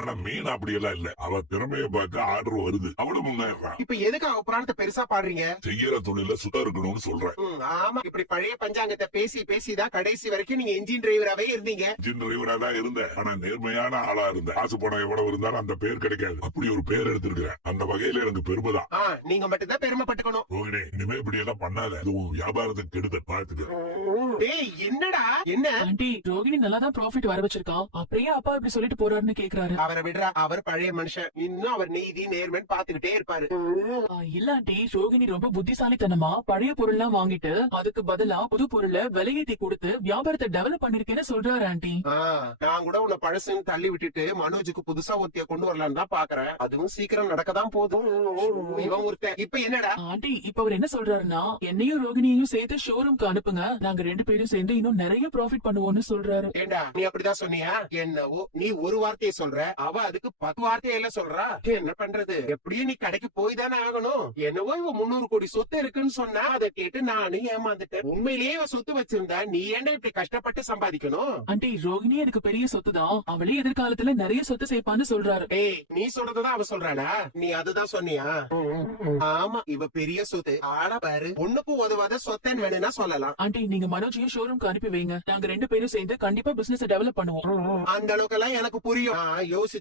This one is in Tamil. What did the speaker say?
ஆனா மீன் அப்படி எல்லாம் இல்ல. அவ திறமைய பார்க்க ஆர்டர் வருது, அவளும் முன்னேறான். இப்ப எதுக்கு அவ புராணத்தை பெருசா பாடுறீங்க? செய்யற தொழில சுத்தம் இருக்கணும்னு சொல்றேன். ஆமா, இப்படி பழைய பஞ்சாங்கத்தை பேசி பேசிதான் கடைசி வரைக்கும் நீங்க இன்ஜின் டிரைவராவே இருந்தீங்க. இன்ஜின் டிரைவரா தான் இருந்தேன், ஆனா நேர்மையான ஆளா இருந்தேன். காசு பணம் எவ்வளவு இருந்தாலும் அந்த பேர் கிடைக்காது. அப்படி ஒரு பேர் எடுத்திருக்கிறேன். அந்த வகையில எனக்கு பெருமைதான். நீங்க மட்டும் தான் பெருமைப்பட்டுக்கணும். ரோகிணி, இனிமே இப்படி எல்லாம் பண்ணாத. இது உன் வியாபாரத்துக்கு கெடுதல். பாத்துக்க. டேய், என்னடா என்ன? ஆண்டி, ரோகிணி நல்லா தான் ப்ராஃபிட் வர வச்சிருக்கான், அப்படியே அப்பா இப்படி சொல்லிட்டு போறாருன்னு கேக்குறாரு. அவரை விடுறா, அவர் பழைய மனுஷன். இன்னும் அவர் நீதி நேர்மன் பாத்துக்கிட்டே இருப்பாரு. இல்ல ஆண்டி, ரோகிணி ரொம்ப புத்திசாலித்தனமா பழைய பொருள்லாம் வாங்கிட்டு அதுக்கு பதிலா புது பொருளை விலையேத்தி கொடுத்து வியாபாரத்தை டெவலப் பண்ணிருக்கேன்னு சொல்றாரு ஆண்டி. நான் கூட உன்னை பழசுன்னு தள்ளி விட்டுட்டு மனோஜுக்கு புதுசா ஒத்திய கொண்டு வரலான்னு தான் பாக்குறேன். அதுவும் சீக்கிரம் நடக்கதான் போதும். இவன் ஒருத்தன். இப்ப என்னடா ஆண்டி, இப்ப அவர் என்ன சொல்றாருன்னா, என்னையும் ரோகிணியையும் சேர்த்து ஷோரூம்க்கு அனுப்புங்க, நாங்க 2 பேரும் சேர்ந்து இன்னும் நிறைய ப்ராஃபிட் பண்ணுவோம்னு சொல்றாரு. ஏண்டா, நீ அப்படிதான் சொன்னியா? என்னவோ நீ ஒரு வார்த்தையை சொல்ற, அவ அதுக்கு 10 வார்த்தையை எல்லாம் சொல்றா. என்ன பண்றது? எப்படியும் நீ கடைக்கு போய் தானே ஆகணும். என்னவோ இவ 300 கோடி சொத்து இருக்குன்னு சொன்னா அதை கேட்டு நானும் ஏமாந்துட்டேன். உண்மையிலேயே இவ சொத்து வச்சிருந்தா நீ ஏன்டா இப்படி கஷ்டப்பட்டு சம்பாதிக்கணும்? ஆண்டி, ரோகிணி எனக்கு பெரிய சொத்து தான், அவளே எதிர்காலத்துல நிறைய சொத்து சேர்ப்பான்னு சொல்றாரு. ஏய், நீ சொல்றதுதான் அவ சொல்றாளா? நீ அதுதான் சொன்னியா? ஆமா, இவ பெரிய சொத்து. ஆனா பாரு, ஒண்ணுக்கு உதவாத சொத்தன் வேணும்னா சொல்லலாம். ஆண்டி, நீங்க மனோஜையும் ஷோரூம்க்கு அனுப்பி வைங்க, நாங்க 2 பேரும் சேர்ந்து கண்டிப்பா பிசினஸ் டெவலப் பண்ணுவோம். அந்த அளவுக்கு எல்லாம் எனக்கு புரியும். யோசிச்சு